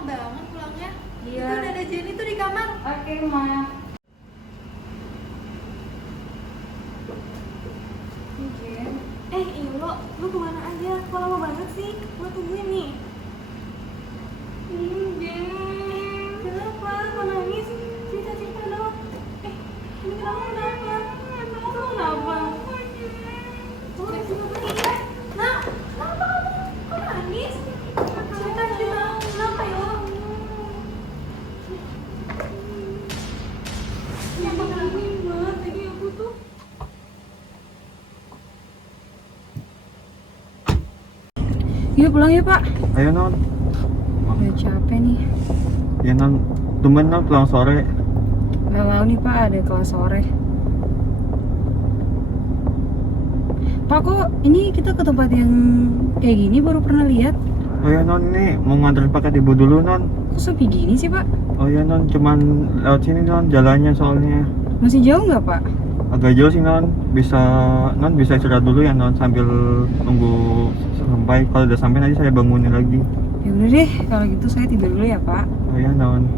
lama banget pulangnya. Iya. Itu udah ada Jenny tuh di kamar. Oke, Ma. Jen. Lo kemana aja? Kok lama banget sih? Lo tungguin nih. Jen. Kenapa? Kok nangis? Cerita dong. Ini kenapa? Itu kenapa? Lo nangis apa? Nah, kenapa kamu? Kok nangis? Cerita. Kenapa ya? Kenapa nangis banget? Jadi aku tuh Yuk pulang ya, Pak. Ayo non. Udah capek nih. Ya non, tumben non pulang sore. Gak tahu nih, Pak, ada kelas sore. Pak, kok ini kita ke tempat yang kayak gini baru pernah lihat? Oh ya non, nih mau nganterin paket ibu dulu non. Kok sepi gini sih, Pak? Oh ya non, cuman lewat sini non, jalannya soalnya Masih jauh nggak, Pak? agak jauh sih non. Bisa istirahat dulu ya non, sambil tunggu sampai. Kalau udah sampai nanti saya bangunin lagi. Ya udah deh, kalau gitu saya tidur dulu ya, Pak. Oh ya non.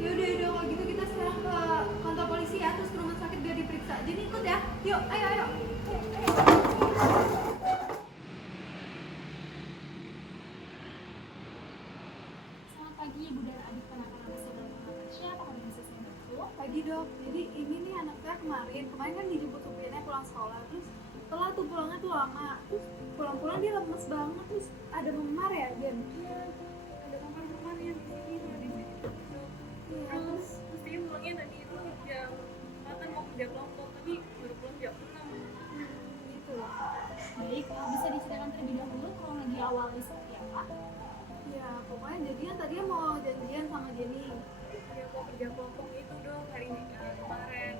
Yaudah kalau gitu kita sekarang ke kantor polisi ya, terus ke rumah sakit biar diperiksa. Jadi ikut ya. Yuk, ayo. Selamat pagi Ibu dan adik anak-anak SMA Tasya, apa kabar bisa saya bantu? Pagi dok, jadi ini nih anak saya kemarin kan dijemput supirnya pulang sekolah, terus setelah tuh pulangnya tuh lama, terus pulang dia lemes banget, terus ada memar ya Jen? Iya, ada memar yang di sini, di sini. Iya, terus Mestinya pulangnya tadi itu jam 4 mau kerja kelompok, tapi baru pulang jam 6. gitu loh. Baik, bisa diceritakan terlebih dahulu kronologi awalnya seperti apa? Ya pokoknya jadinya tadinya mau janjian sama Jenny. Ya mau kerja kelompok itu dong hari ini kemarin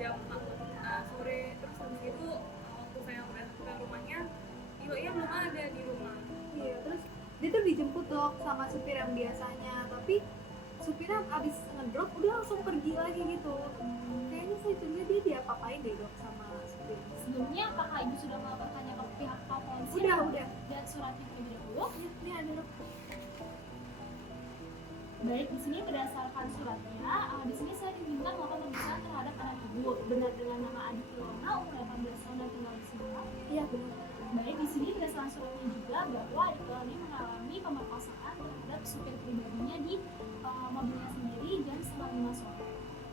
jam 4 sore. Terus habis itu waktu saya udah ke rumahnya, iya belum ada di rumah. Iya, terus dia tuh dijemput dok sama supir yang biasanya, tapi supirnya abis ngedrop udah langsung pergi lagi gitu. Kayaknya saya curiga dia diapa-apain deh dok sama supir. Sebelumnya, apakah Ibu sudah melaporkannya ke pihak polisi? Udah. Dan suratnya terlebih dahulu? Ini ada dok. Baik, di sini berdasarkan suratnya, di sini saya diminta melakukan pemeriksaan terhadap anak Ibu. Benar dengan nama Adi Ilona, umur 18 tahun dan tinggal di Semarang. Iya benar. Baik, di sini berdasarkan suratnya juga bahwa Adi Ilona ini mengalami pemerkosaan terhadap supir pribadinya di mobilnya sendiri jam 5 sore.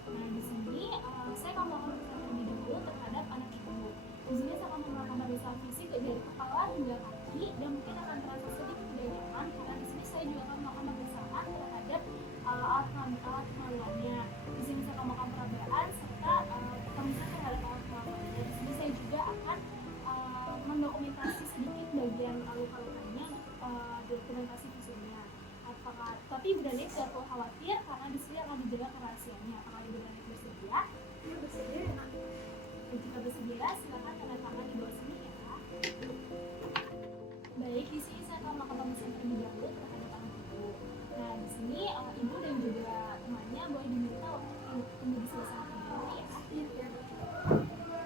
Nah, di sini saya akan melakukan pemeriksaan terlebih dahulu terhadap anak Ibu. Di sini saya akan melakukan pemeriksaan fisik dari kepala hingga kaki dan mungkin akan terasa sedikit tidak nyaman karena di sini saya juga akan melakukan pemeriksaan terhadap alat kemaluannya. Di sini saya akan melakukan peragaan serta pemeriksaan terhadap alat kemaluannya. Di sini saya juga akan mendokumentasi sedikit bagian luka-lukanya dokumentasi fisiknya. Tapi Ibu Danik tidak perlu khawatir karena di sini akan dijaga kerahasiaannya. Apakah Ibu Danik bersedia? Ini bersedia ya nak? Dan jika bersedia, silakan tanda tangan di bawah sini ya. Baik, di sini saya akan melakukan pemeriksaan terlebih dahulu terhadap anak Ibu. Nah, di sini Ibu dan juga temannya boleh diminta untuk tunggu di sebelah sana dulu ya. Iya.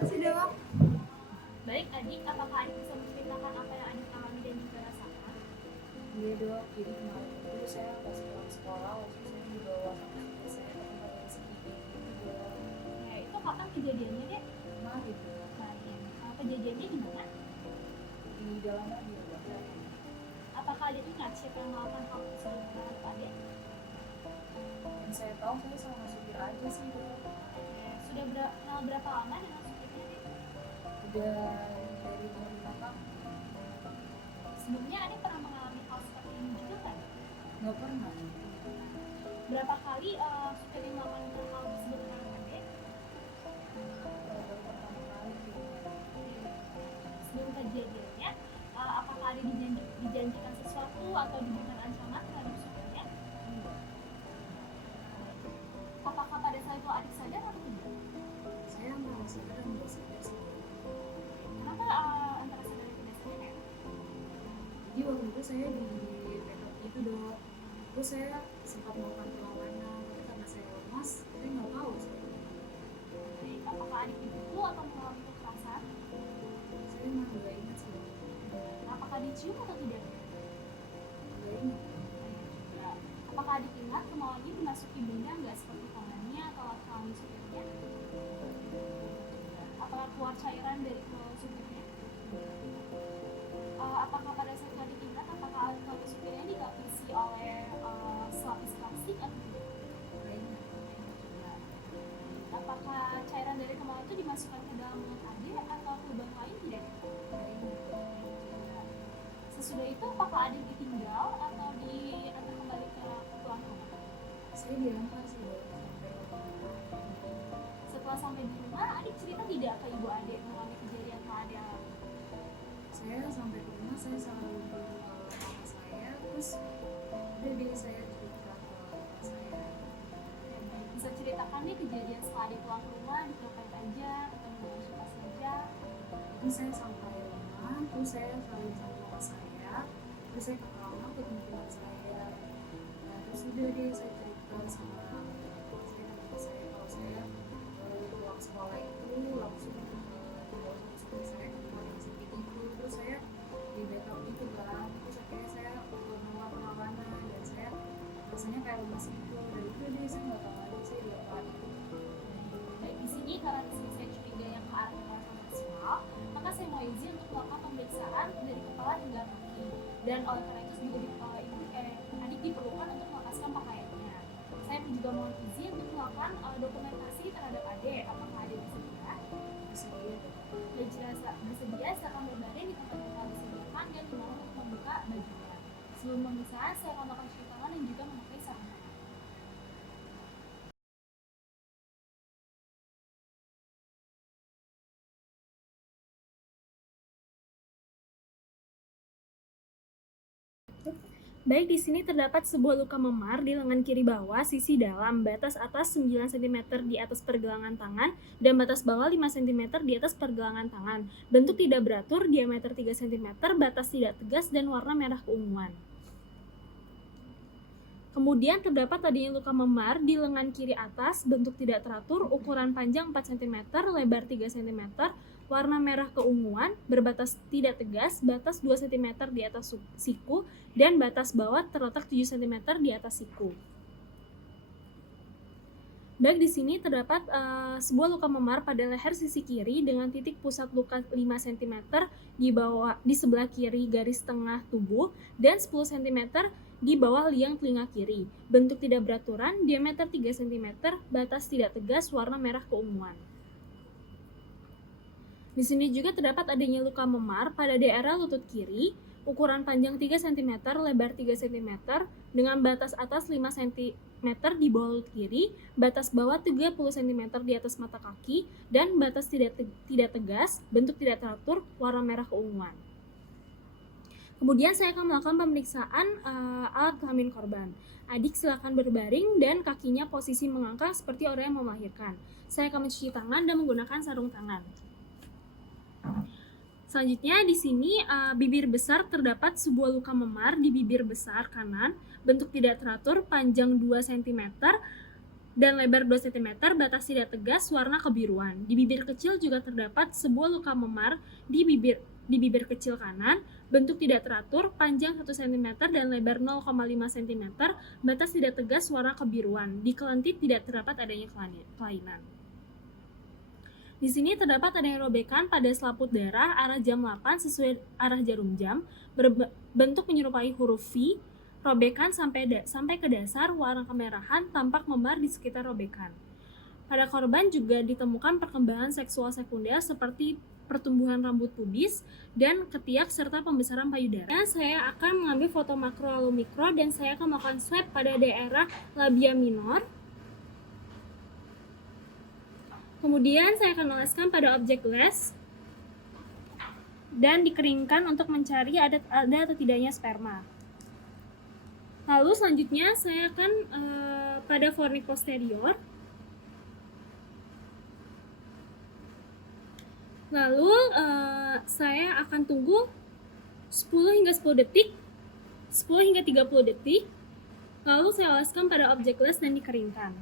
Masih dok. Baik, adik, apakah adik bisa menceritakan apa yang adik alami dan juga rasakan? Iya, Dok. Jadi kemarin itu saya pas pulang sekolah, waktu saya dibawa sama istri saya ke tempat yang sepi gitu. Nah, itu kapan kejadiannya, Dek? Kemarin itu Kemarin. Kejadiannya di mana? di dalam mobil. Apakah adik ingat siapa yang melakukan hal tersebut terhadap adik? Yang saya tahu saya sama supir aja sih, Dok. Sudah kenal berapa lama dengan supirnya, Dek? Udah dari umur 5 tahun. Sebelumnya adik pernah mengalami hal seperti ini juga kan? Nggak pernah. Berapa kali supir yang melakukan hal tersebut terhadap adik? Baru pertama kali gitu. Sebelum kejadiannya, apakah adik dijanjikan sesuatu atau diberikan ancaman terhadap supirnya? Apakah pada saat itu adik sadar atau tidak? Saya nggak sadar dan nggak sadar sih. Kenapa antara sadar dan tidak sadar? Jadi itu saya di backup gitu dok. Terus saya sempat melakukan perlawanan, tapi karena saya lemas, saya nggak tahu saya. Baik, apakah adik itu atau mengalami kekerasan? Saya emang nggak ingat sih dok. Apakah dicium atau tidak? Nggak ingat. Juga. Apakah adik ingat kemauan ini dimasuki benda nggak seperti tangannya atau kaki supirnya? Apakah keluar cairan dari kaki supirnya? Apakah pada saat adik ingat apakah kaki supirnya dilapisi oleh selapis plastik atau tidak? Nggak ingat. Juga. Apakah cairan dari kemauan itu dimasukkan ke dalam mulut adik atau ke lubang lain tidak? Nggak ingat. Juga. Sesudah itu apakah adik ditinggal atau diantar kembali ke tuan rumah? Saya diantar sih dok sampai rumah. Setelah sampai di rumah, adik cerita tidak ke ibu adik mengalami kejadian yang adik alami? Saya sampai ke rumah, saya selalu berdoa sama saya, terus udah deh saya cerita ke bapak saya. Dan bisa ceritakan nih kejadian setelah adik pulang ke rumah, adik ngapain aja, ketemu dengan siapa saja? Jadi saya sampai rumah, terus saya saling sama bapak saya, terus saya ke kamar ketemu teman saya. Nah, terus udah deh saya cerita sama bapak saya dan bapak saya kalau saya pulang sekolah itu langsung dibawa sama supir saya ke tempat yang sempit itu, terus saya di backup gitu kan, terus akhirnya saya melakukan perlawanan dan saya rasanya kayak lemas gitu, dan itu deh saya nggak tahu lagi saya diapain. Baik, di sini karena di sini saya curiga yang ke arah kekerasan seksual, maka saya mau izin untuk melakukan pemeriksaan dari kepala hingga kaki. Dan oleh karena itu juga adik diperlukan untuk melepaskan pakaiannya. Saya juga mohon izin untuk melakukan dokumentasi terhadap adik. Apakah adik bersedia? Bersedia. Bersedia silakan berbaring di tempat yang telah disediakan dan dimohon untuk membuka bajunya. Sebelum pemeriksaan, saya akan melakukan cuci tangan dan juga memakai sarung tangan. Baik, di sini terdapat sebuah luka memar di lengan kiri bawah sisi dalam, batas atas 9 cm di atas pergelangan tangan dan batas bawah 5 cm di atas pergelangan tangan. Bentuk tidak beratur, diameter 3 cm, batas tidak tegas dan warna merah keunguan. Kemudian terdapat adanya luka memar di lengan kiri atas, bentuk tidak teratur, ukuran panjang 4 cm, lebar 3 cm, warna merah keunguan, berbatas tidak tegas, batas 2 cm di atas siku, dan batas bawah terletak 7 cm di atas siku. Baik, di sini terdapat sebuah luka memar pada leher sisi kiri dengan titik pusat luka 5 cm di sebelah kiri garis tengah tubuh dan 10 cm di bawah liang telinga kiri. Bentuk tidak beraturan, diameter 3 cm, batas tidak tegas, warna merah keunguan. Di sini juga terdapat adanya luka memar pada daerah lutut kiri, ukuran panjang 3 cm, lebar 3 cm, dengan batas atas 5 cm di bawah lutut kiri, batas bawah 30 cm di atas mata kaki, dan batas tidak tegas, bentuk tidak teratur, warna merah keunguan. Kemudian saya akan melakukan pemeriksaan alat kelamin korban. Adik silakan berbaring dan kakinya posisi mengangkat seperti orang yang mau melahirkan. Saya akan mencuci tangan dan menggunakan sarung tangan. Selanjutnya di sini bibir besar terdapat sebuah luka memar di bibir besar kanan, bentuk tidak teratur, panjang 2 cm dan lebar 2 cm, batas tidak tegas, warna kebiruan. Di bibir kecil juga terdapat sebuah luka memar di bibir kecil kanan, bentuk tidak teratur, panjang 1 cm dan lebar 0,5 cm, batas tidak tegas, warna kebiruan. Di kelentit tidak terdapat adanya kelainan. Di sini terdapat adanya robekan pada selaput darah arah jam 8 sesuai arah jarum jam, berbentuk menyerupai huruf V. Robekan sampai ke dasar, warna kemerahan, tampak memar di sekitar robekan. Pada korban juga ditemukan perkembangan seksual sekunder seperti pertumbuhan rambut pubis dan ketiak serta pembesaran payudara. Saya akan mengambil foto makro lalu mikro dan saya akan melakukan swab pada daerah labia minor. Kemudian saya akan oleskan pada objek les dan dikeringkan untuk mencari ada atau tidaknya sperma. Lalu selanjutnya saya akan pada fornik posterior. Lalu saya akan tunggu 10 hingga 10 detik 10 hingga 30 detik. Lalu saya oleskan pada objek les dan dikeringkan.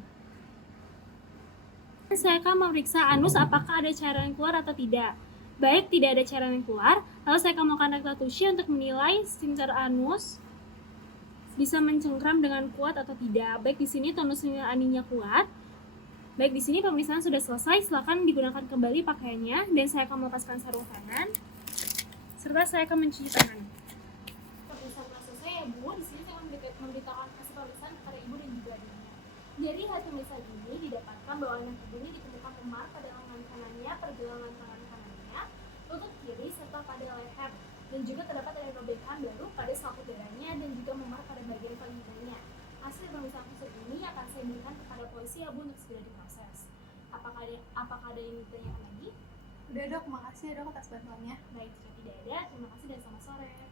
Saya akan memeriksa anus apakah ada cairan yang keluar atau tidak. Baik tidak ada cairan yang keluar, lalu saya akan melakukan rektal-tushy untuk menilai sphincter anus bisa mencengkram dengan kuat atau tidak. Baik di sini tonus aninya kuat. Baik di sini pemeriksaan sudah selesai, silakan digunakan kembali pakaiannya dan saya akan melepaskan sarung tangan serta saya akan mencuci tangan. Pemeriksaan selesai ya Bu, di sini saya akan memberitahukan hasil pemeriksaan kepada Ibu dan juga adiknya. Dari hasil pemeriksaan ini didapatkan bahwa anak Ibu ini ditemukan memar pada lengan kanannya, pergelangan tangan kanannya, lutut kiri serta pada leher, dan juga terdapat ada robekan baru pada selaput darahnya dan juga memar pada bagian vaginanya. Hasil pemeriksaan khusus ini akan saya berikan kepada polisi ya Bu untuk segera diproses. Apakah ada yang ditanyakan lagi? Udah dok, makasih ya dok atas bantuannya. Baik, jika tidak ada, terima kasih dan selamat sore.